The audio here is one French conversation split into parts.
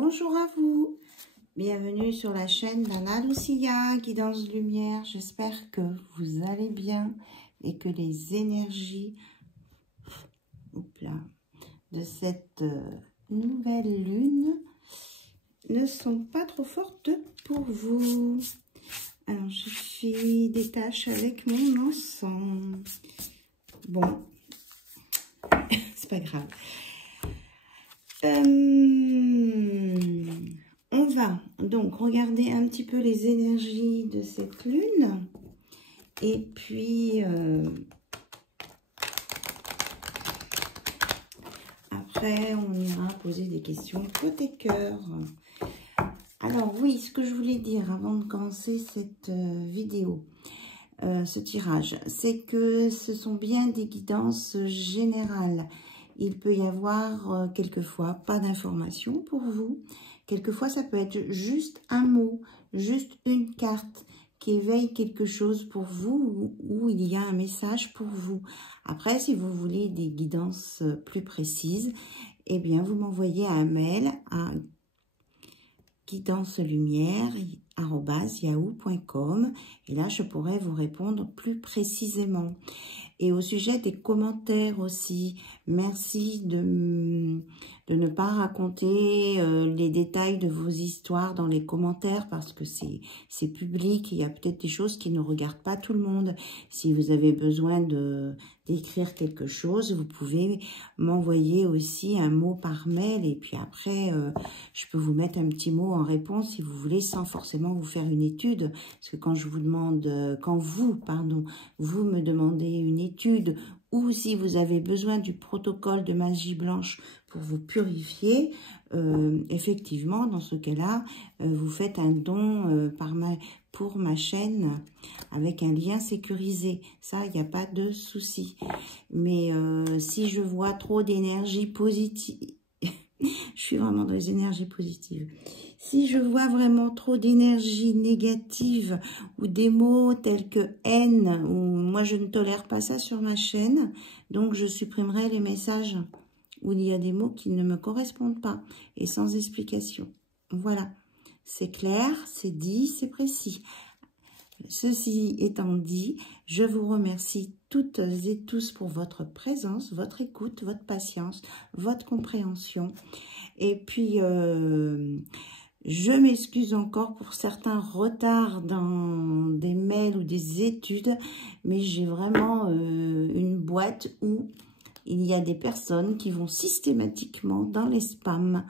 Bonjour à vous, bienvenue sur la chaîne d'Anna Lucia, Guidance Lumière. J'espère que vous allez bien et que les énergies de cette nouvelle lune ne sont pas trop fortes pour vous. Alors, je fais des tâches avec mon encens. Bon, c'est pas grave. On va donc regarder un petit peu les énergies de cette lune. Et puis, après, on ira poser des questions côté cœur. Alors oui, ce que je voulais dire avant de commencer cette vidéo, ce tirage, c'est que ce sont bien des guidances générales. Il peut y avoir quelquefois pas d'informations pour vous. Quelquefois, ça peut être juste un mot, juste une carte qui éveille quelque chose pour vous ou il y a un message pour vous. Après, si vous voulez des guidances plus précises, eh bien, vous m'envoyez un mail à guidancelumière@yahoo.com et là, je pourrai vous répondre plus précisément. Et au sujet des commentaires aussi, merci de ne pas raconter les détails de vos histoires dans les commentaires parce que c'est public. Il y a peut-être des choses qui ne regardent pas tout le monde. Si vous avez besoin d'écrire quelque chose, vous pouvez m'envoyer aussi un mot par mail et puis après, je peux vous mettre un petit mot en réponse si vous voulez sans forcément vous faire une étude. Parce que quand je vous demande, vous me demandez une étude ou si vous avez besoin du protocole de magie blanche pour vous purifier, effectivement, dans ce cas-là, vous faites un don pour ma chaîne avec un lien sécurisé. Ça, il n'y a pas de souci. Mais si je vois trop d'énergie positive, je suis vraiment dans les énergies positives. Si je vois vraiment trop d'énergie négative ou des mots tels que haine, ou moi je ne tolère pas ça sur ma chaîne, donc je supprimerai les messages où il y a des mots qui ne me correspondent pas et sans explication. Voilà, c'est clair, c'est dit, c'est précis. Ceci étant dit, je vous remercie toutes et tous pour votre présence, votre écoute, votre patience, votre compréhension. Et puis, je m'excuse encore pour certains retards dans des mails ou des études, mais j'ai vraiment une boîte où il y a des personnes qui vont systématiquement dans les spams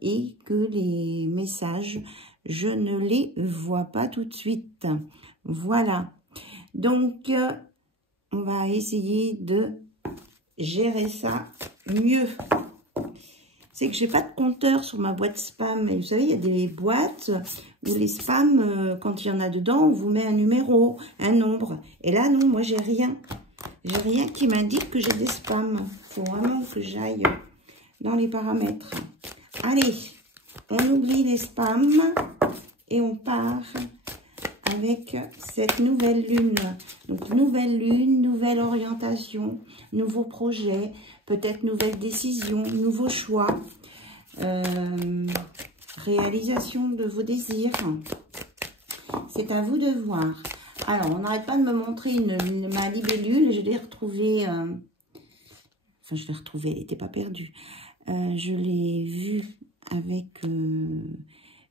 et que les messages, je ne les vois pas tout de suite. Voilà. Donc, on va essayer de gérer ça mieux. C'est que j'ai pas de compteur sur ma boîte spam. Et vous savez, il y a des boîtes où les spams, quand il y en a dedans, on vous met un numéro, un nombre. Et là, non, moi, j'ai rien. J'ai rien qui m'indique que j'ai des spams. Il faut vraiment que j'aille dans les paramètres. Allez, on oublie les spams et on part avec cette nouvelle lune. Donc, nouvelle lune, nouvelle orientation, nouveau projet, peut-être nouvelle décision, nouveau choix, réalisation de vos désirs. C'est à vous de voir. Alors, on n'arrête pas de me montrer ma libellule. Je l'ai retrouvée. Enfin, je l'ai retrouvée, elle n'était pas perdue. Je l'ai vue avec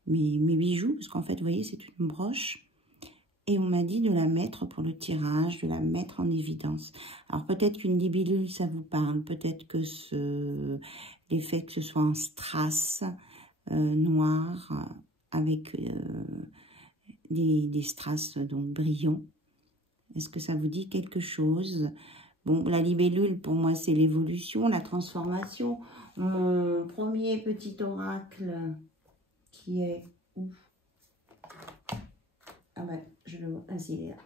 mes bijoux. Parce qu'en fait, vous voyez, c'est une broche. Et on m'a dit de la mettre pour le tirage, de la mettre en évidence. Alors, peut-être qu'une libellule, ça vous parle. Peut-être que l'effet que ce soit en strass noir avec des strass donc brillants. Est-ce que ça vous dit quelque chose? Bon, la libellule, pour moi, c'est l'évolution, la transformation. Mon premier petit oracle qui est où? Ah ben, je le vois. Ah, il est là.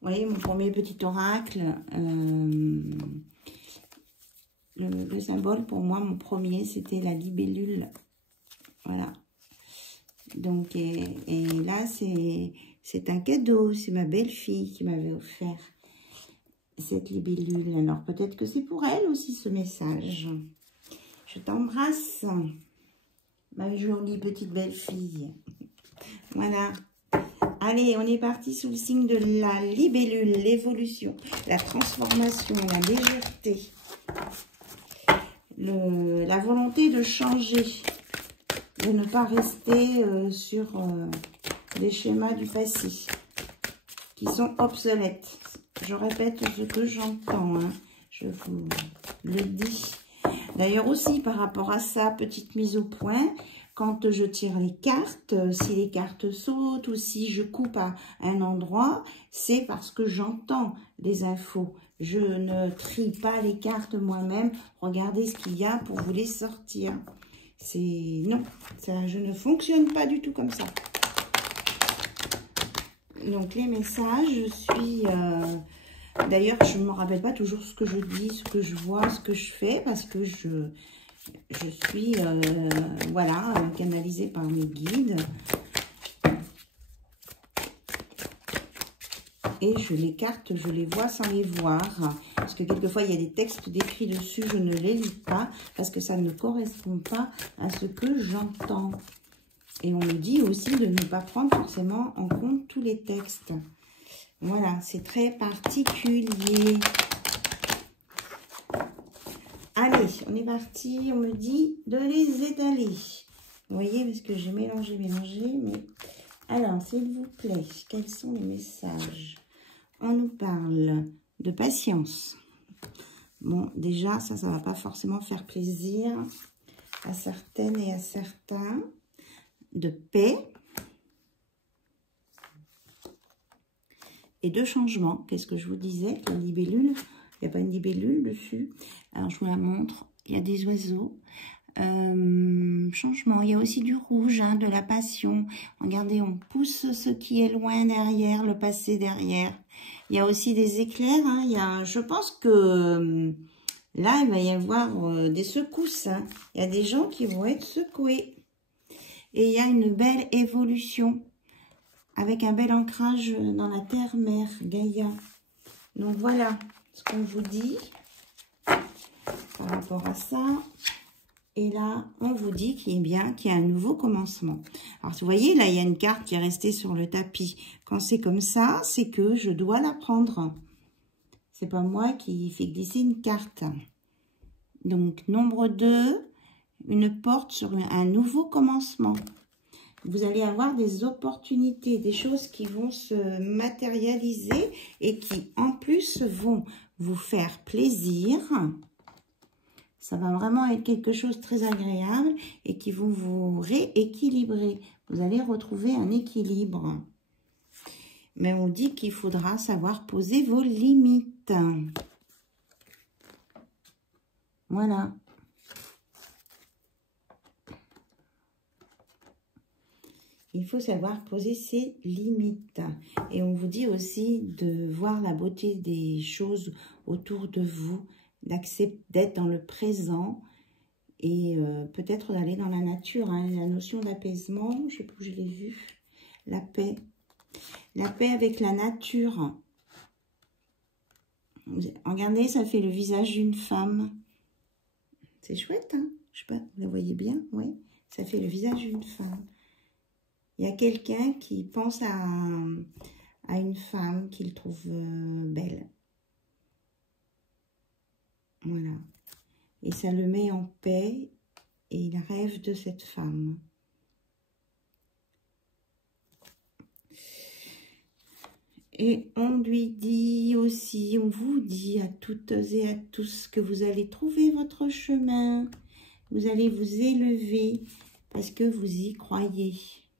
Vous voyez, mon premier petit oracle. Le symbole, pour moi, mon premier, c'était la libellule. Voilà. Donc, et là, c'est un cadeau. C'est ma belle-fille qui m'avait offert cette libellule. Alors, peut-être que c'est pour elle aussi, ce message. Je t'embrasse. Ma jolie petite belle-fille. Voilà. Allez, on est parti sous le signe de la libellule, l'évolution, la transformation, la légèreté, la volonté de changer, de ne pas rester sur des schémas du passé qui sont obsolètes. Je répète ce que j'entends, hein. Je vous le dis. D'ailleurs aussi, par rapport à ça, petite mise au point, quand je tire les cartes, si les cartes sautent ou si je coupe à un endroit, c'est parce que j'entends les infos. Je ne trie pas les cartes moi-même. Regardez ce qu'il y a pour vous les sortir. Non, ça, je ne fonctionne pas du tout comme ça. Donc les messages, je suis... D'ailleurs, je ne me rappelle pas toujours ce que je dis, ce que je vois, ce que je fais, parce que je suis, voilà, canalisée par mes guides. Et les cartes, je les vois sans les voir. Parce que quelquefois, il y a des textes décrits dessus, je ne les lis pas, parce que ça ne correspond pas à ce que j'entends. Et on me dit aussi de ne pas prendre forcément en compte tous les textes. Voilà, c'est très particulier. Allez, on est parti. On me dit de les étaler. Vous voyez, parce que j'ai mélangé, mais... Alors, s'il vous plaît, quels sont les messages? On nous parle de patience. Bon, déjà, ça va pas forcément faire plaisir à certaines et à certains. De paix. Et de changement. Qu'est-ce que je vous disais? La libellule. Il n'y a pas une libellule dessus. Alors, je vous la montre. Il y a des oiseaux. Changement. Il y a aussi du rouge, hein, de la passion. Regardez, on pousse ce qui est loin derrière, le passé derrière. Il y a aussi des éclairs. Hein. Je pense que là, il va y avoir des secousses. Hein. Il y a des gens qui vont être secoués. Et il y a une belle évolution. Avec un bel ancrage dans la terre-mère, Gaïa. Donc voilà ce qu'on vous dit par rapport à ça. Et là, on vous dit qu'il y a un nouveau commencement. Alors, vous voyez, là, il y a une carte qui est restée sur le tapis. Quand c'est comme ça, c'est que je dois la prendre. C'est pas moi qui fais glisser une carte. Donc, nombre 2, une porte sur un nouveau commencement. Vous allez avoir des opportunités, des choses qui vont se matérialiser et qui, en plus, vont vous faire plaisir. Ça va vraiment être quelque chose de très agréable et qui vont vous rééquilibrer. Vous allez retrouver un équilibre. Mais on dit qu'il faudra savoir poser vos limites. Voilà. Il faut savoir poser ses limites. Et on vous dit aussi de voir la beauté des choses autour de vous, d'être dans le présent et peut-être d'aller dans la nature. Hein. La notion d'apaisement, je ne sais plus où je l'ai vu. La paix. La paix avec la nature. Regardez, ça fait le visage d'une femme. C'est chouette, hein? Je sais pas, vous la voyez bien? Oui, ça fait le visage d'une femme. Il y a quelqu'un qui pense à une femme qu'il trouve belle. Voilà. Et ça le met en paix et il rêve de cette femme. Et on lui dit aussi, on vous dit à toutes et à tous que vous allez trouver votre chemin. Vous allez vous élever parce que vous y croyez.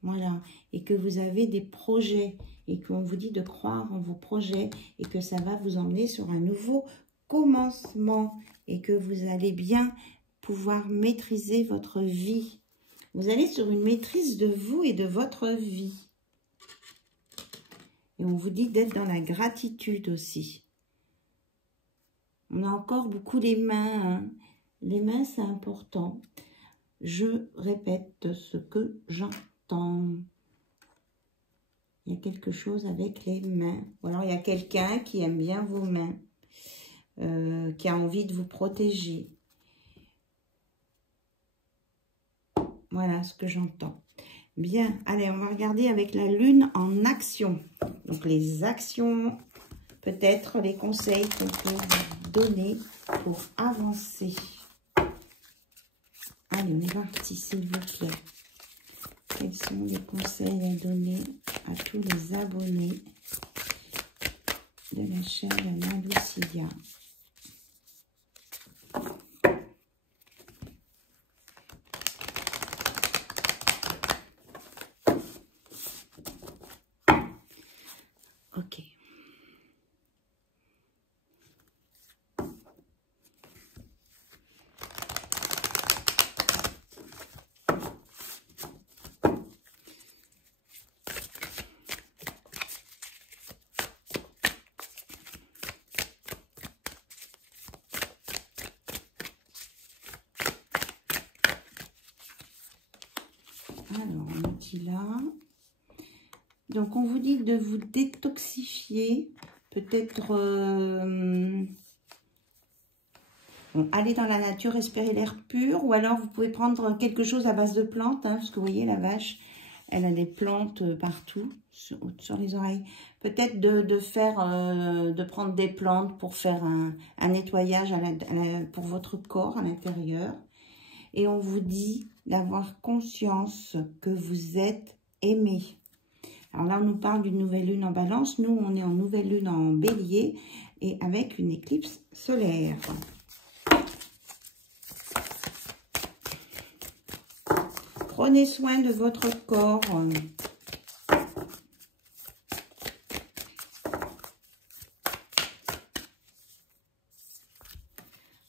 Voilà, et que vous avez des projets et qu'on vous dit de croire en vos projets et que ça va vous emmener sur un nouveau commencement et que vous allez bien pouvoir maîtriser votre vie. Vous allez sur une maîtrise de vous et de votre vie. Et on vous dit d'être dans la gratitude aussi. On a encore beaucoup les mains. Hein. Les mains, c'est important. Je répète ce que j'entends. Il y a quelque chose avec les mains. Ou alors il y a quelqu'un qui aime bien vos mains, qui a envie de vous protéger. Voilà ce que j'entends. Bien, allez, on va regarder avec la lune en action. Donc, les actions, peut-être les conseils qu'on peut vous donner pour avancer. Allez, on est parti, s'il vous plaît. Quels sont les conseils à donner à tous les abonnés de la chaîne Anna Lucilia? Ok. Alors, on dit là. Donc, on vous dit de vous détoxifier. Peut-être aller dans la nature, respirer l'air pur. Ou alors, vous pouvez prendre quelque chose à base de plantes. Hein, parce que vous voyez, la vache, elle a des plantes partout sur les oreilles. Peut-être de prendre des plantes pour faire un nettoyage pour votre corps à l'intérieur. Et on vous dit d'avoir conscience que vous êtes aimé. Alors là, on nous parle d'une nouvelle lune en balance. Nous, on est en nouvelle lune en bélier et avec une éclipse solaire. Prenez soin de votre corps.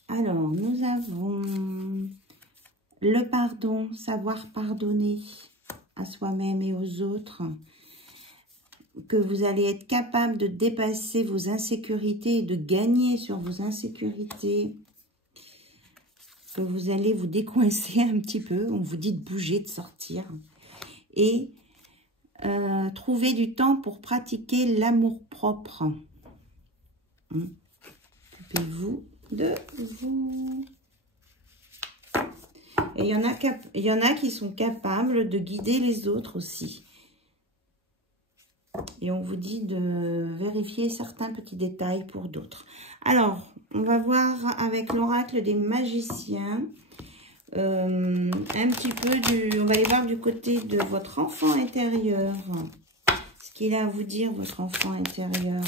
Alors, nous avons le pardon, savoir pardonner à soi-même et aux autres. Que vous allez être capable de dépasser vos insécurités et de gagner sur vos insécurités. Que vous allez vous décoincer un petit peu. On vous dit de bouger, de sortir. Et trouver du temps pour pratiquer l'amour-propre. Occupez-vous de vous. Et il y en a qui sont capables de guider les autres aussi. Et on vous dit de vérifier certains petits détails pour d'autres. Alors, on va voir avec l'oracle des magiciens. Un petit peu on va aller voir du côté de votre enfant intérieur. Ce qu'il a à vous dire, votre enfant intérieur.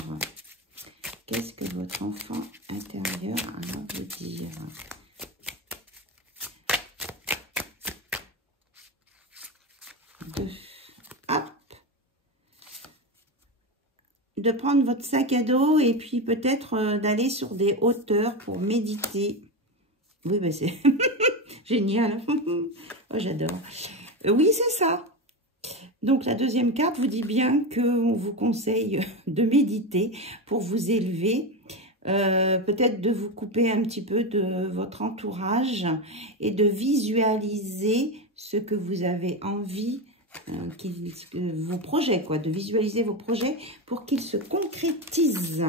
Qu'est-ce que votre enfant intérieur a à vous dire? De prendre votre sac à dos et puis peut-être d'aller sur des hauteurs pour méditer. Oui, ben c'est génial. Oh, j'adore. Oui, c'est ça. Donc, la deuxième carte vous dit bien qu'on vous conseille de méditer pour vous élever. Peut-être de vous couper un petit peu de votre entourage et de visualiser ce que vous avez envie vos projets, quoi, de visualiser vos projets pour qu'ils se concrétisent.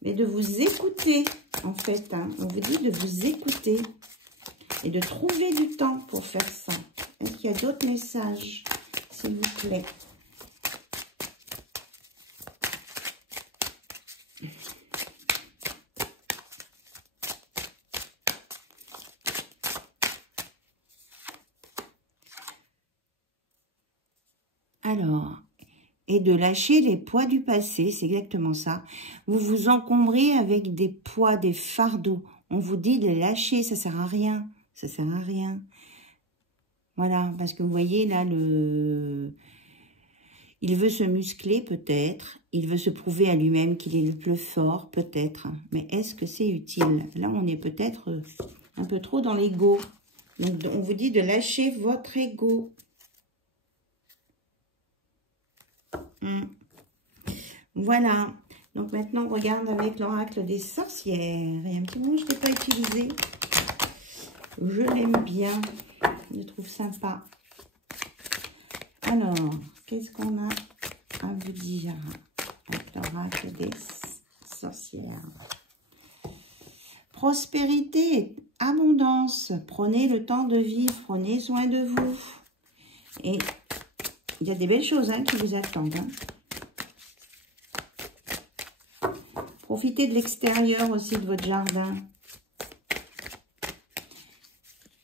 Mais de vous écouter, en fait, hein, on vous dit de vous écouter et de trouver du temps pour faire ça. Est-ce qu'il y a d'autres messages, s'il vous plaît? Alors, et de lâcher les poids du passé, c'est exactement ça. Vous vous encombrez avec des poids, des fardeaux. On vous dit de les lâcher, ça sert à rien. Ça sert à rien. Voilà, parce que vous voyez là, il veut se muscler peut-être. Il veut se prouver à lui-même qu'il est le plus fort peut-être. Mais est-ce que c'est utile? Là, on est peut-être un peu trop dans l'ego. Donc, on vous dit de lâcher votre ego. Voilà. Donc maintenant, on regarde avec l'oracle des sorcières. Et un petit mot, je ne l'ai pas utilisé. Je l'aime bien. Je le trouve sympa. Alors, qu'est-ce qu'on a à vous dire avec l'oracle des sorcières? Prospérité abondance. Prenez le temps de vivre, prenez soin de vous. Et il y a des belles choses qui vous attendent. Profitez de l'extérieur aussi de votre jardin.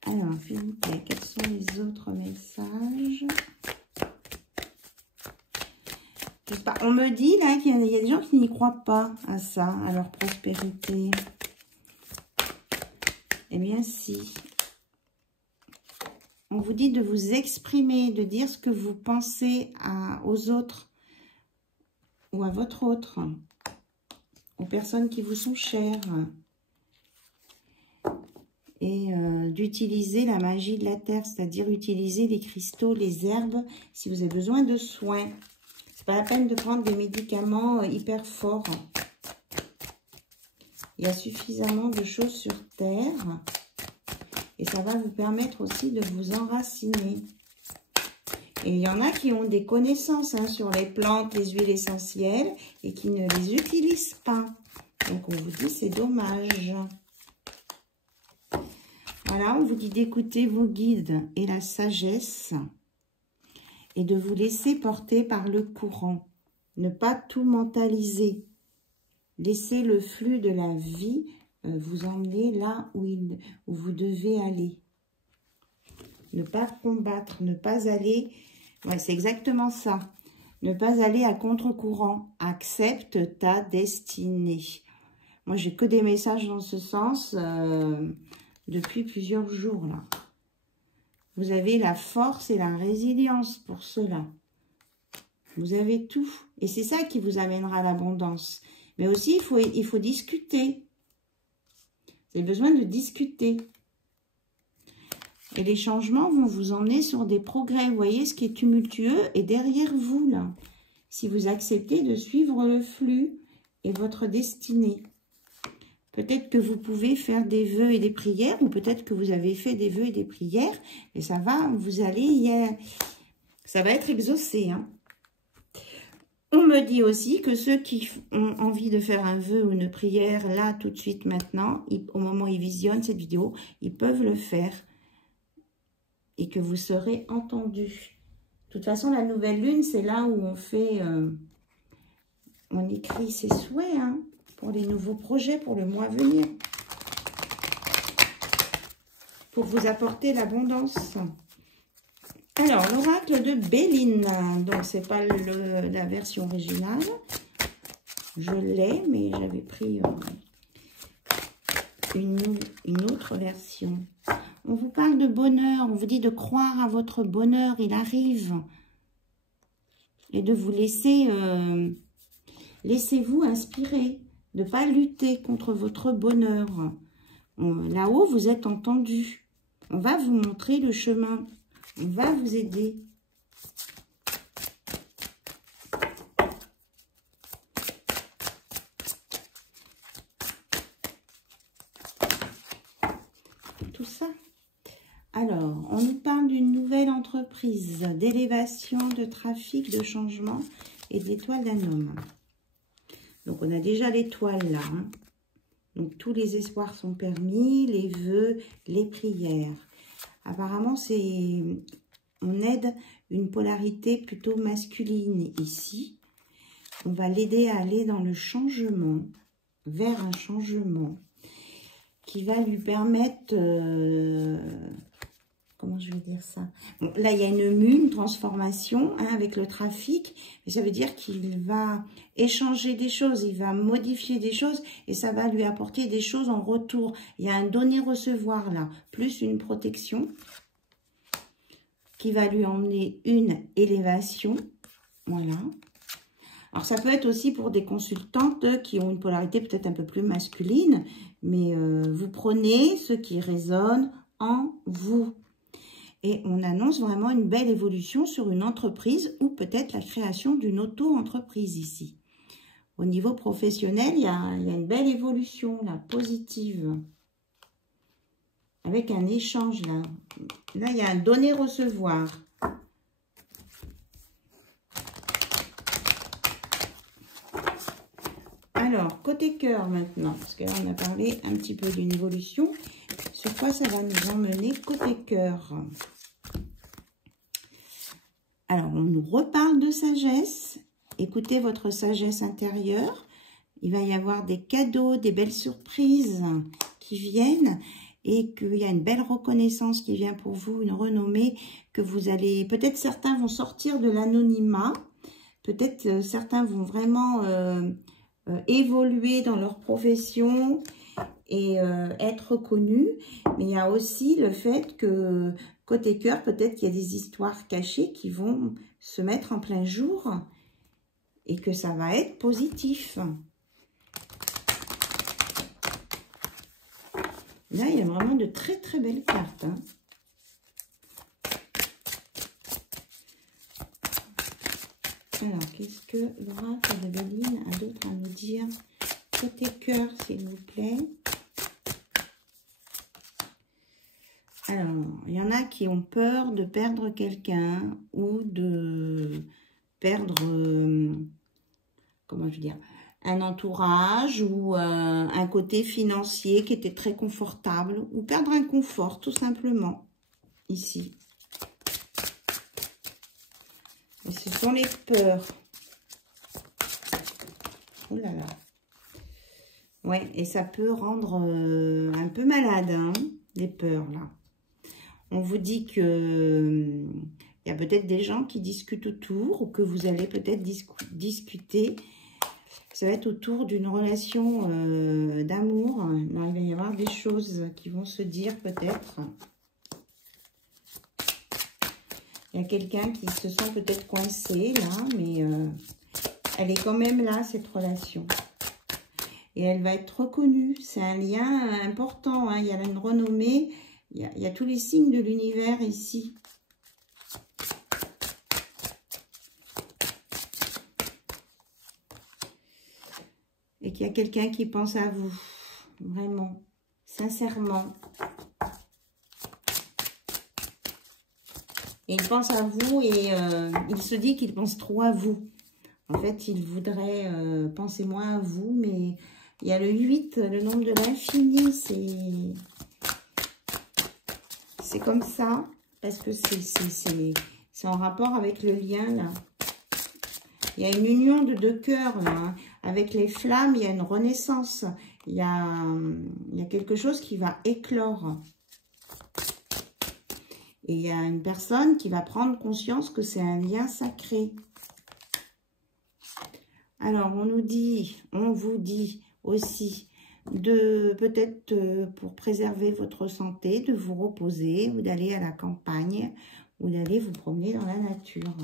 Alors, s'il vous plaît, quels sont les autres messages? Je sais pas, on me dit là qu'il y a des gens qui n'y croient pas à ça, à leur prospérité. Eh bien, si. On vous dit de vous exprimer, de dire ce que vous pensez aux autres ou à votre autre, aux personnes qui vous sont chères. Et d'utiliser la magie de la terre, c'est-à-dire utiliser les cristaux, les herbes, si vous avez besoin de soins. C'est pas la peine de prendre des médicaments hyper forts. Il y a suffisamment de choses sur terre. Et ça va vous permettre aussi de vous enraciner. Et il y en a qui ont des connaissances sur les plantes, les huiles essentielles et qui ne les utilisent pas. Donc on vous dit c'est dommage. Voilà, on vous dit d'écouter vos guides et la sagesse et de vous laisser porter par le courant. Ne pas tout mentaliser. Laissez le flux de la vie vous emmener là où vous devez aller. Ne pas combattre, ne pas aller... Ouais, c'est exactement ça. Ne pas aller à contre-courant. Accepte ta destinée. Moi, j'ai que des messages dans ce sens... depuis plusieurs jours, là. Vous avez la force et la résilience pour cela. Vous avez tout. Et c'est ça qui vous amènera l'abondance. Mais aussi, il faut discuter. Vous avez besoin de discuter. Et les changements vont vous emmener sur des progrès. Vous voyez, ce qui est tumultueux est derrière vous, là. Si vous acceptez de suivre le flux et votre destinée. Peut-être que vous pouvez faire des vœux et des prières, ou peut-être que vous avez fait des vœux et des prières, et ça va, ça va être exaucé. On me dit aussi que ceux qui ont envie de faire un vœu ou une prière, là, tout de suite, maintenant, au moment où ils visionnent cette vidéo, ils peuvent le faire, et que vous serez entendus. De toute façon, la nouvelle lune, c'est là où on fait, on écrit ses souhaits, pour les nouveaux projets, pour le mois à venir. Pour vous apporter l'abondance. Alors, l'oracle de Béline. Donc, c'est pas la version originale. Je l'ai, mais j'avais pris une autre version. On vous parle de bonheur. On vous dit de croire à votre bonheur. Il arrive. Et de vous laisser... laissez-vous inspirer. De ne pas lutter contre votre bonheur. Là-haut, vous êtes entendu. On va vous montrer le chemin. On va vous aider. Tout ça. Alors, on nous parle d'une nouvelle entreprise, d'élévation, de trafic, de changement et d'étoile d'un homme. Donc, on a déjà l'étoile là. Donc, tous les espoirs sont permis, les vœux, les prières. Apparemment, on aide une polarité plutôt masculine ici. On va l'aider à aller dans le changement, vers un changement qui va lui permettre... comment je vais dire ça? Bon, là, il y a une transformation avec le trafic. Mais ça veut dire qu'il va échanger des choses, il va modifier des choses et ça va lui apporter des choses en retour. Il y a un donner-recevoir là, plus une protection qui va lui emmener une élévation. Voilà. Alors, ça peut être aussi pour des consultantes qui ont une polarité peut-être un peu plus masculine, mais vous prenez ce qui résonne en vous. Et on annonce vraiment une belle évolution sur une entreprise ou peut-être la création d'une auto-entreprise ici. Au niveau professionnel, il y a une belle évolution là, positive. Avec un échange là. Là, il y a un donner-recevoir. Alors, côté cœur maintenant, parce que là, on a parlé un petit peu d'une évolution. Sur quoi ça va nous emmener côté cœur? Alors, on nous reparle de sagesse. Écoutez votre sagesse intérieure. Il va y avoir des cadeaux, des belles surprises qui viennent et qu'il y a une belle reconnaissance qui vient pour vous, une renommée que vous allez... Peut-être certains vont sortir de l'anonymat, peut-être certains vont vraiment évoluer dans leur profession et être reconnus. Mais il y a aussi le fait que côté cœur, peut-être qu'il y a des histoires cachées qui vont se mettre en plein jour et que ça va être positif. Là, il y a vraiment de très très belles cartes. Hein. Alors, qu'est-ce que l'oracle de Béline a d'autre à nous dire? Côté cœur, s'il vous plaît. Alors, il y en a qui ont peur de perdre quelqu'un ou de perdre, comment je veux dire, un entourage ou un côté financier qui était très confortable ou perdre un confort tout simplement ici. Et ce sont les peurs. Oh là là. Ouais, et ça peut rendre un peu malade, hein, les peurs là. On vous dit que il y a peut-être des gens qui discutent autour ou que vous allez peut-être discuter. Ça va être autour d'une relation d'amour. Il va y avoir des choses qui vont se dire peut-être. Il y a quelqu'un qui se sent peut-être coincé là, mais elle est quand même là, cette relation. Et elle va être reconnue. C'est un lien important. Hein. Il y a une renommée. Il y a tous les signes de l'univers ici. Et qu'il y a quelqu'un qui pense à vous. Vraiment. Sincèrement. Et il pense à vous et il se dit qu'il pense trop à vous. En fait, il voudrait penser moins à vous, mais il y a le 8, le nombre de l'infini, c'est comme ça, parce que c'est en rapport avec le lien, là. Il y a une union de deux cœurs, là. Hein. Avec les flammes, il y a une renaissance. Il y a quelque chose qui va éclore. Et il y a une personne qui va prendre conscience que c'est un lien sacré. Alors, on vous dit aussi de peut-être pour préserver votre santé, de vous reposer ou d'aller à la campagne ou d'aller vous promener dans la nature.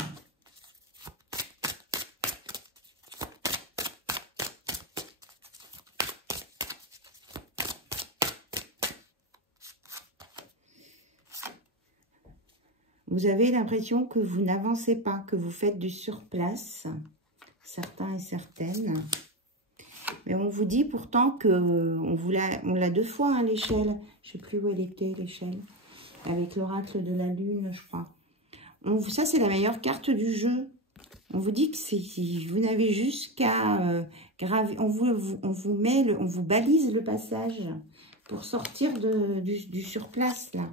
Vous avez l'impression que vous n'avancez pas, que vous faites du surplace, certains et certaines. Mais on vous dit pourtant que on l'a 2 fois, hein, l'échelle. Je ne sais plus où elle était, l'échelle. Avec l'oracle de la lune, je crois. Ça, c'est la meilleure carte du jeu. On vous dit que vous n'avez juste qu'à graver. On vous balise le passage pour sortir du surplace, là.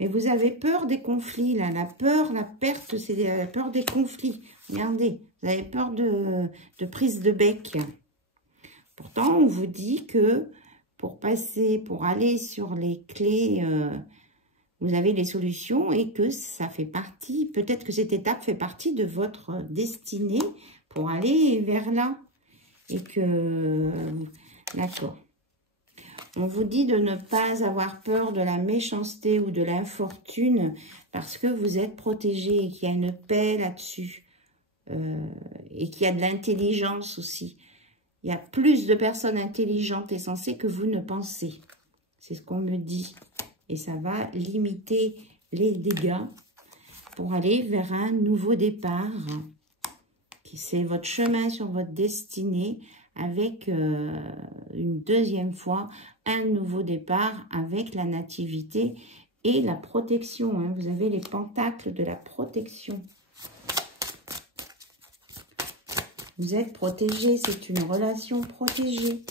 Mais vous avez peur des conflits, là. La peur, la perte, c'est la peur des conflits. Regardez, vous avez peur de prise de bec. Pourtant, on vous dit que pour aller sur les clés, vous avez les solutions et que ça fait partie, peut-être que cette étape fait partie de votre destinée pour aller vers là. Et que, d'accord. On vous dit de ne pas avoir peur de la méchanceté ou de l'infortune parce que vous êtes protégé et qu'il y a une paix là-dessus. Et qu'il y a de l'intelligence aussi. Il y a plus de personnes intelligentes et sensées que vous ne pensez. C'est ce qu'on me dit. Et ça va limiter les dégâts pour aller vers un nouveau départ. C'est votre chemin sur votre destinée avec une deuxième fois un nouveau départ avec la nativité et la protection. Hein. Vous avez les pentacles de la protection. Vous êtes protégé, c'est une relation protégée.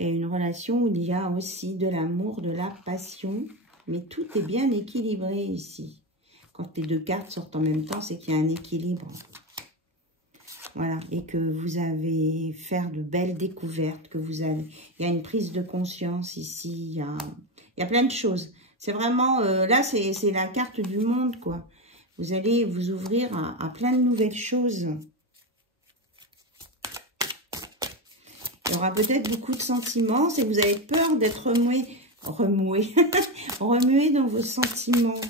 Et une relation où il y a aussi de l'amour, de la passion. Mais tout est bien équilibré ici. Quand les deux cartes sortent en même temps, c'est qu'il y a un équilibre. Voilà. Et que vous avez faire de belles découvertes. Que vous allez... Il y a une prise de conscience ici. Il y a plein de choses. C'est vraiment... là, c'est la carte du monde, quoi. Vous allez vous ouvrir à plein de nouvelles choses. Il y aura peut-être beaucoup de sentiments. C'est que vous avez peur d'être remué dans vos sentiments.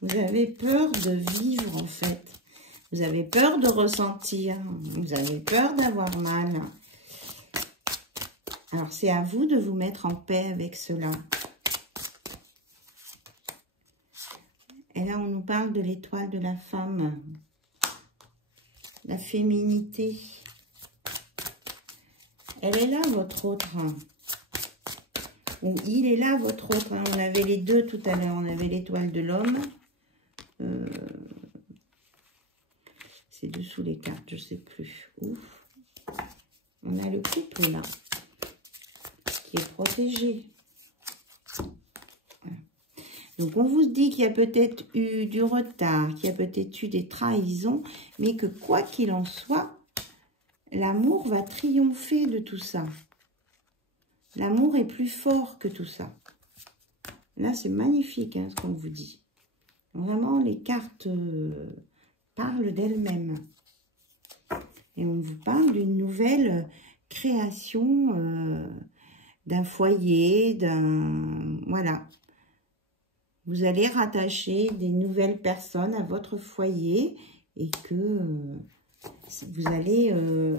Vous avez peur de vivre, en fait. Vous avez peur de ressentir. Vous avez peur d'avoir mal. Alors, c'est à vous de vous mettre en paix avec cela. Et là, on nous parle de l'étoile de la femme. La féminité. Elle est là, votre autre. Ou il est là, votre autre. On avait les deux tout à l'heure. On avait l'étoile de l'homme. C'est dessous les cartes, je ne sais plus. Ouf. On a le couple là, qui est protégé. Voilà. Donc, on vous dit qu'il y a peut-être eu du retard, qu'il y a peut-être eu des trahisons, mais que quoi qu'il en soit, l'amour va triompher de tout ça. L'amour est plus fort que tout ça. Là, c'est magnifique, hein, ce qu'on vous dit. Vraiment, les cartes parlent d'elles-mêmes. Et on vous parle d'une nouvelle création d'un foyer, voilà. Vous allez rattacher des nouvelles personnes à votre foyer et que vous allez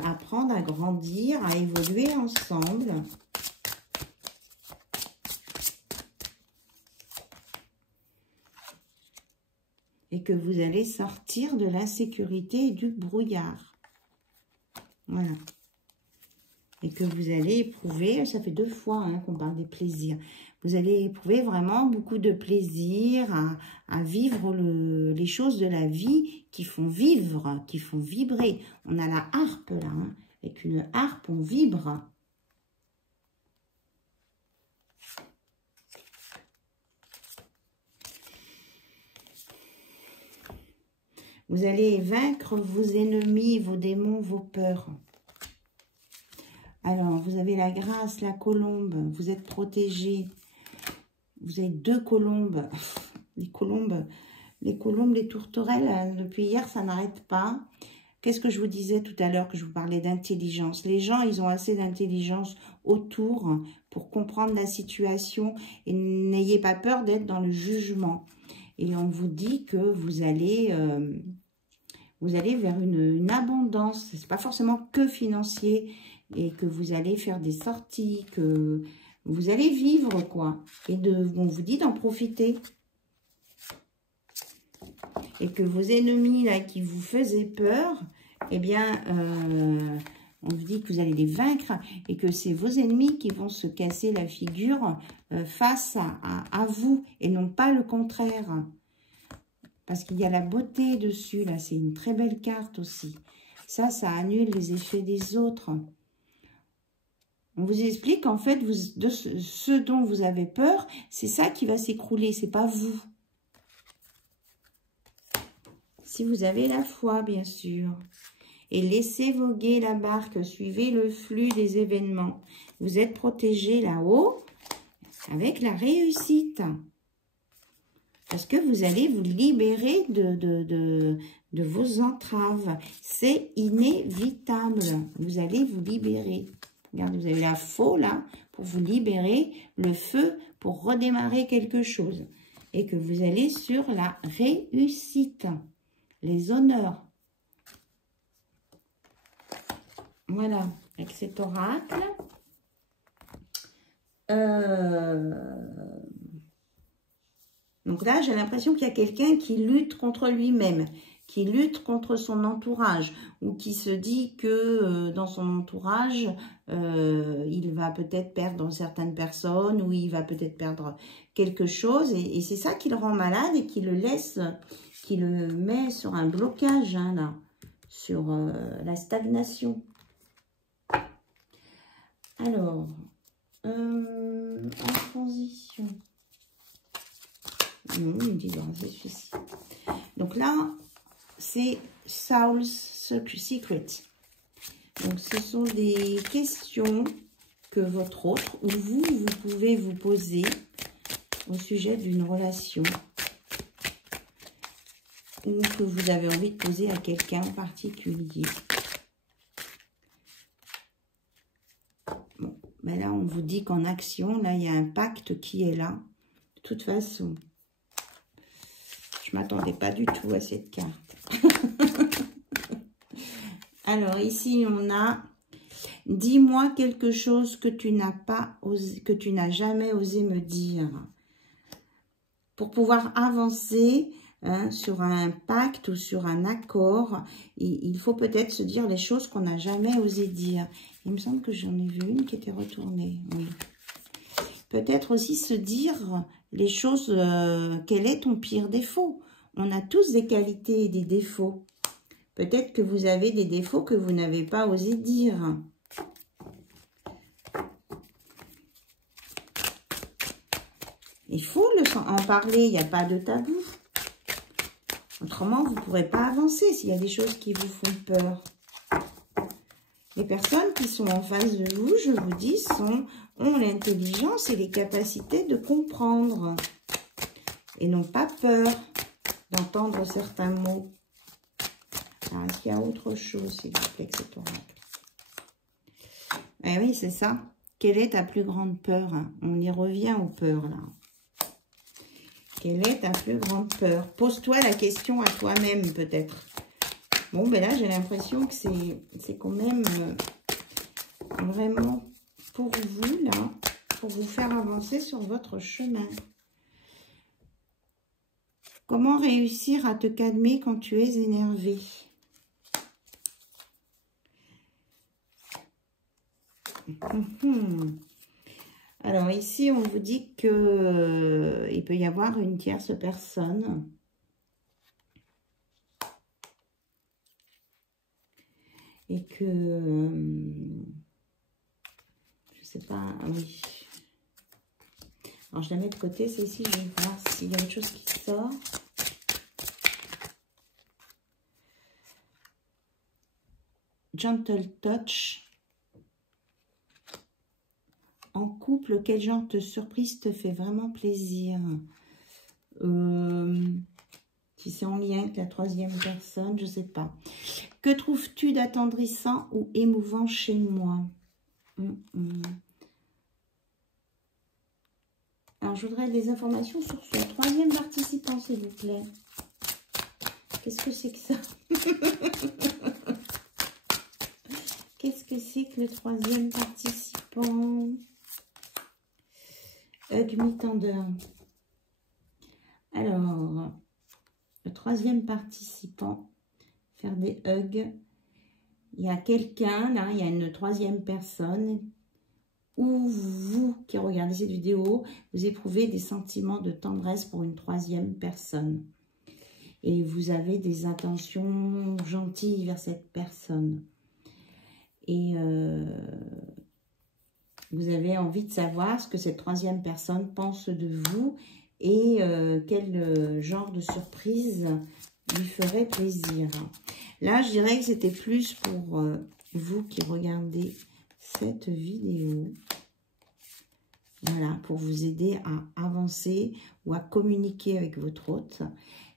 apprendre à grandir, à évoluer ensemble. Et que vous allez sortir de l'insécurité et du brouillard. Voilà. Et que vous allez éprouver, ça fait 2 fois hein, qu'on parle des plaisirs. Vous allez éprouver vraiment beaucoup de plaisir à vivre les choses de la vie qui font vivre, qui font vibrer. On a la harpe là, hein. Avec une harpe, on vibre. Vous allez vaincre vos ennemis, vos démons, vos peurs. Alors, vous avez la grâce, la colombe, vous êtes protégé. Vous avez 2 colombes. Les colombes, les tourterelles, depuis hier, ça n'arrête pas. Qu'est-ce que je vous disais tout à l'heure, que je vous parlais d'intelligence? Les gens, ils ont assez d'intelligence autour pour comprendre la situation. Et n'ayez pas peur d'être dans le jugement. Et on vous dit que vous allez vers une abondance. Ce n'est pas forcément que financier. Et que vous allez faire des sorties, que vous allez vivre, quoi. Et on vous dit d'en profiter. Et que vos ennemis, là, qui vous faisaient peur, eh bien, on vous dit que vous allez les vaincre. Et que c'est vos ennemis qui vont se casser la figure face à vous. Et non pas le contraire. Parce qu'il y a la beauté dessus, là. C'est une très belle carte aussi. Ça annule les effets des autres. On vous explique en fait, de ce dont vous avez peur, c'est ça qui va s'écrouler, c'est pas vous. Si vous avez la foi, bien sûr. Et laissez voguer la barque, suivez le flux des événements. Vous êtes protégé là-haut avec la réussite. Parce que vous allez vous libérer de vos entraves. C'est inévitable. Vous allez vous libérer. Regardez, vous avez la faux là pour vous libérer, le feu pour redémarrer quelque chose. Et que vous allez sur la réussite, les honneurs. Voilà, avec cet oracle. Donc là, j'ai l'impression qu'il y a quelqu'un qui lutte contre lui-même, qui lutte contre son entourage, ou qui se dit que dans son entourage, il va peut-être perdre certaines personnes, ou il va peut-être perdre quelque chose, et c'est ça qui le rend malade, et qui le laisse, qui le met sur un blocage, hein, là, sur la stagnation. Alors, intuition. Non, il me dit, c'est celui-ci. Donc là, c'est Soul's Secret. Donc, ce sont des questions que votre autre ou vous pouvez vous poser au sujet d'une relation ou que vous avez envie de poser à quelqu'un en particulier. Bon, ben là, on vous dit qu'en action, là, il y a un pacte qui est là. De toute façon, je ne m'attendais pas du tout à cette carte. Alors, ici, on a « Dis-moi quelque chose que tu n'as pas osé, que tu n'as jamais osé me dire. » Pour pouvoir avancer sur un pacte ou sur un accord, il faut peut-être se dire les choses qu'on n'a jamais osé dire. Il me semble que j'en ai vu une qui était retournée. Oui. Peut-être aussi se dire les choses, quel est ton pire défaut? On a tous des qualités et des défauts. Peut-être que vous avez des défauts que vous n'avez pas osé dire. Il faut en parler, il n'y a pas de tabou. Autrement, vous ne pourrez pas avancer s'il y a des choses qui vous font peur. Les personnes qui sont en face de vous, je vous dis, ont l'intelligence et les capacités de comprendre. Et n'ont pas peur d'entendre certains mots. Alors, est-ce qu'il y a autre chose, s'il vous plaît, que cet oracle? Eh oui, c'est ça. Quelle est ta plus grande peur? On y revient aux peurs, là. Quelle est ta plus grande peur? Pose-toi la question à toi-même, peut-être. Bon, ben là, j'ai l'impression que c'est quand même vraiment pour vous, là, pour vous faire avancer sur votre chemin. Comment réussir à te calmer quand tu es énervé? Alors ici, on vous dit que il peut y avoir une tierce personne. Et que, je sais pas, oui. Alors je la mets de côté, celle-ci, je vais voir s'il y a autre chose qui sort. Gentle touch. En couple, quel genre de surprise te fait vraiment plaisir? Si c'est en lien avec la troisième personne, je ne sais pas. Que trouves-tu d'attendrissant ou émouvant chez moi? Alors, je voudrais des informations sur ce troisième participant, s'il vous plaît. Qu'est-ce que c'est que ça? Qu'est-ce que c'est que le troisième participant? Hug me tender. Alors, le troisième participant, faire des hugs. Il y a quelqu'un, là, il y a une troisième personne, ou vous qui regardez cette vidéo, vous éprouvez des sentiments de tendresse pour une troisième personne. Et vous avez des intentions gentilles vers cette personne. Et vous avez envie de savoir ce que cette troisième personne pense de vous et quel genre de surprise lui ferait plaisir. Là, je dirais que c'était plus pour vous qui regardez cette vidéo. Voilà, pour vous aider à avancer ou à communiquer avec votre hôte.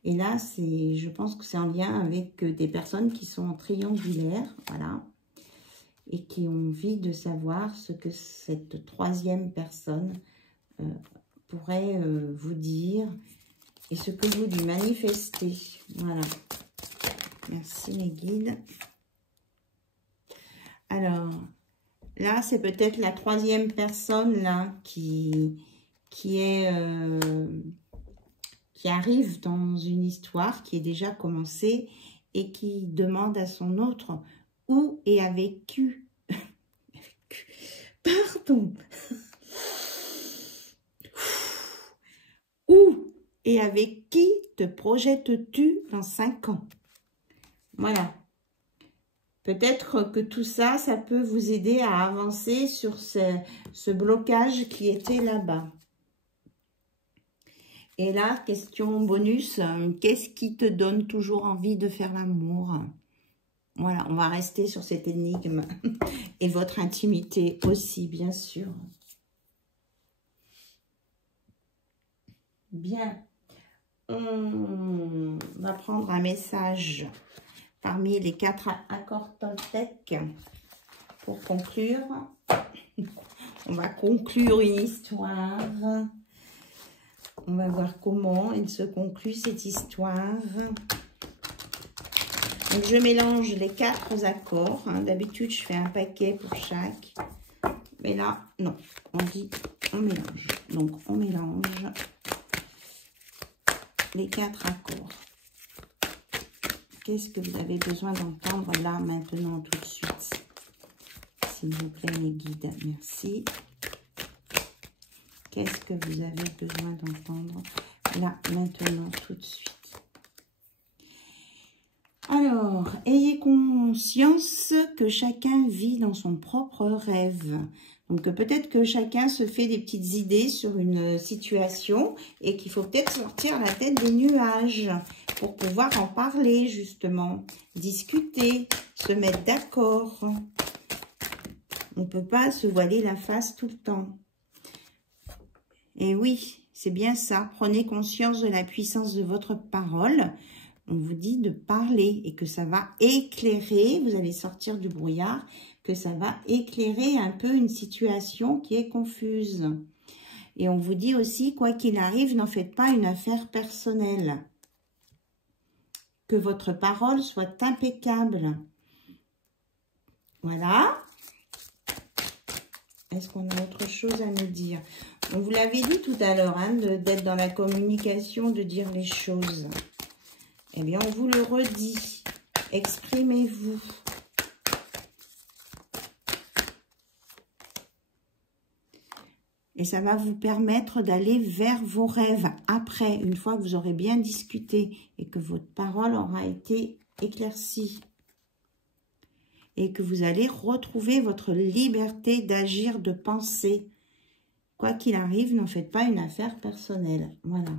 Et là, je pense que c'est en lien avec des personnes qui sont triangulaires, voilà. Et qui ont envie de savoir ce que cette troisième personne pourrait vous dire et ce que vous lui manifestez. Voilà. Merci mes guides. Alors, là, c'est peut-être la troisième personne là qui arrive dans une histoire qui est déjà commencée et qui demande à son autre où et avec qui, pardon, où et avec qui te projettes-tu dans 5 ans? Voilà. Peut-être que tout ça, ça peut vous aider à avancer sur ce blocage qui était là-bas. Et là, question bonus, qu'est-ce qui te donne toujours envie de faire l'amour? Voilà, on va rester sur cette énigme. Et votre intimité aussi, bien sûr. Bien. On va prendre un message parmi les 4 accords Toltec pour conclure. On va conclure une histoire. On va voir comment elle se conclut, cette histoire. Donc, je mélange les 4 accords. Hein. D'habitude, je fais un paquet pour chaque. Mais là, non. On dit, on mélange. Donc, on mélange les 4 accords. Qu'est-ce que vous avez besoin d'entendre là, maintenant, tout de suite? S'il vous plaît, mes guides. Merci. Qu'est-ce que vous avez besoin d'entendre là, maintenant, tout de suite? Alors, ayez conscience que chacun vit dans son propre rêve. Donc, peut-être que chacun se fait des petites idées sur une situation et qu'il faut peut-être sortir la tête des nuages pour pouvoir en parler, justement, discuter, se mettre d'accord. On ne peut pas se voiler la face tout le temps. Et oui, c'est bien ça. Prenez conscience de la puissance de votre parole. On vous dit de parler et que ça va éclairer, vous allez sortir du brouillard, que ça va éclairer un peu une situation qui est confuse. Et on vous dit aussi, quoi qu'il arrive, n'en faites pas une affaire personnelle. Que votre parole soit impeccable. Voilà. Est-ce qu'on a autre chose à me dire? On vous l'avait dit tout à l'heure, hein, d'être dans la communication, de dire les choses. Eh bien, on vous le redit. Exprimez-vous. Et ça va vous permettre d'aller vers vos rêves après, une fois que vous aurez bien discuté et que votre parole aura été éclaircie. Et que vous allez retrouver votre liberté d'agir, de penser. Quoi qu'il arrive, n'en faites pas une affaire personnelle. Voilà.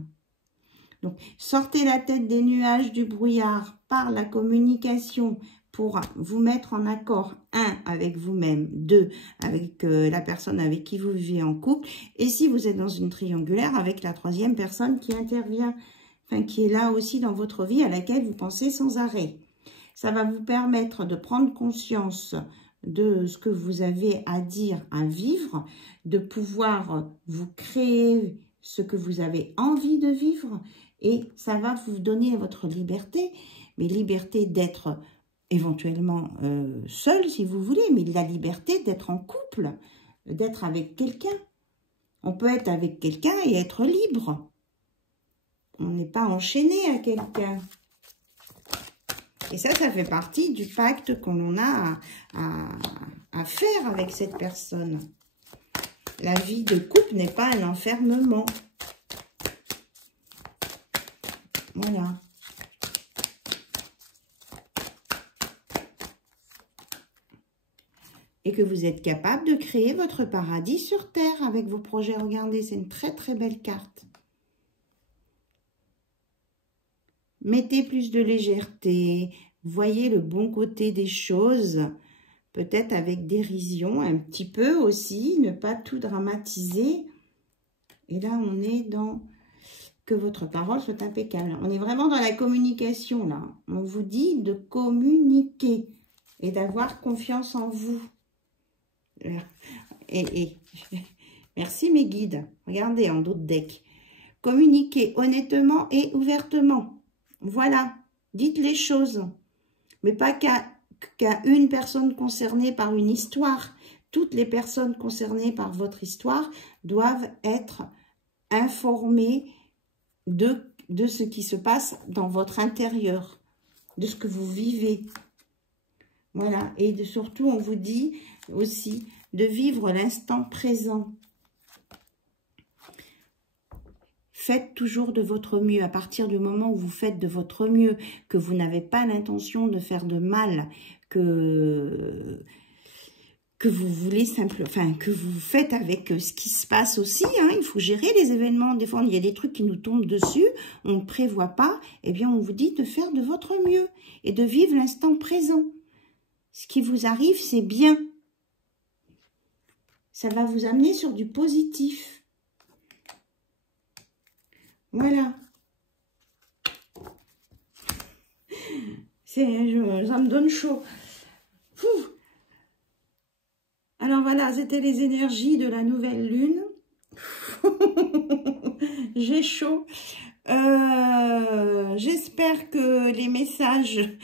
Donc, sortez la tête des nuages, du brouillard, par la communication pour vous mettre en accord, 1, avec vous-même, 2, avec la personne avec qui vous vivez en couple, et si vous êtes dans une triangulaire, avec la 3e personne qui intervient, enfin qui est là aussi dans votre vie, à laquelle vous pensez sans arrêt. Ça va vous permettre de prendre conscience de ce que vous avez à dire, à vivre, de pouvoir vous créer ce que vous avez envie de vivre, et ça va vous donner votre liberté, mais liberté d'être éventuellement seul si vous voulez, mais la liberté d'être en couple, d'être avec quelqu'un. On peut être avec quelqu'un et être libre. On n'est pas enchaîné à quelqu'un. Et ça fait partie du pacte qu'on a à faire avec cette personne. La vie de couple n'est pas un enfermement. Voilà. Et que vous êtes capable de créer votre paradis sur Terre avec vos projets. Regardez, c'est une très très belle carte. Mettez plus de légèreté. Voyez le bon côté des choses. Peut-être avec dérision, un petit peu aussi. Ne pas tout dramatiser. Et là, on est dans... que votre parole soit impeccable. On est vraiment dans la communication, là. On vous dit de communiquer et d'avoir confiance en vous. Et merci mes guides. Regardez en d'autres decks. Communiquez honnêtement et ouvertement. Voilà. Dites les choses. Mais pas qu'à une personne concernée par une histoire. Toutes les personnes concernées par votre histoire doivent être informées de ce qui se passe dans votre intérieur, de ce que vous vivez. Voilà, et surtout, on vous dit aussi de vivre l'instant présent. Faites toujours de votre mieux. À partir du moment où vous faites de votre mieux, que vous n'avez pas l'intention de faire de mal, que que vous voulez que vous faites avec ce qui se passe aussi. Hein. Il faut gérer les événements. Des fois, il y a des trucs qui nous tombent dessus, on ne prévoit pas. Eh bien, on vous dit de faire de votre mieux et de vivre l'instant présent. Ce qui vous arrive, c'est bien. Ça va vous amener sur du positif. Voilà. Ça me donne chaud. Fou. Alors voilà, c'était les énergies de la nouvelle lune. J'ai chaud. J'espère que les messages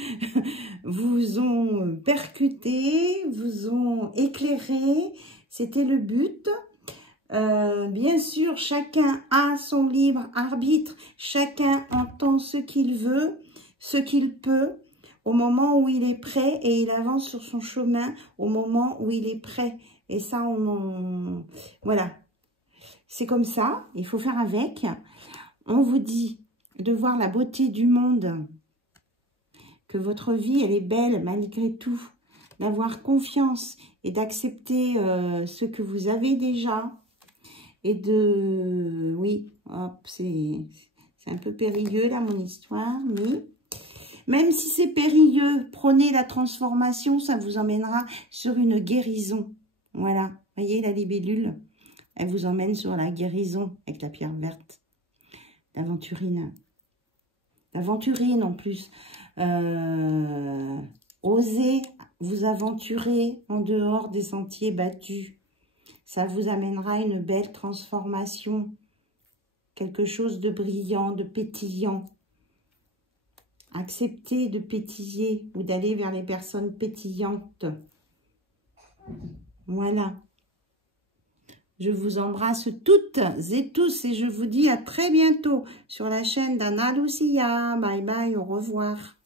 vous ont percuté, vous ont éclairé. C'était le but. Bien sûr, chacun a son libre arbitre. Chacun entend ce qu'il veut, ce qu'il peut, au moment où il est prêt, et il avance sur son chemin au moment où il est prêt. Et ça, voilà. C'est comme ça, il faut faire avec. On vous dit de voir la beauté du monde, que votre vie, elle est belle malgré tout, d'avoir confiance et d'accepter ce que vous avez déjà. Et oui, hop, c'est un peu périlleux là, mon histoire, mais même si c'est périlleux, prenez la transformation, ça vous emmènera sur une guérison. Voilà, voyez la libellule, elle vous emmène sur la guérison avec la pierre verte. L'aventurine. L'aventurine en plus. Osez vous aventurer en dehors des sentiers battus. Ça vous amènera une belle transformation. Quelque chose de brillant, de pétillant. Acceptez de pétiller ou d'aller vers les personnes pétillantes. Voilà. Je vous embrasse toutes et tous et je vous dis à très bientôt sur la chaîne d'Anna Lucia. Bye bye, au revoir.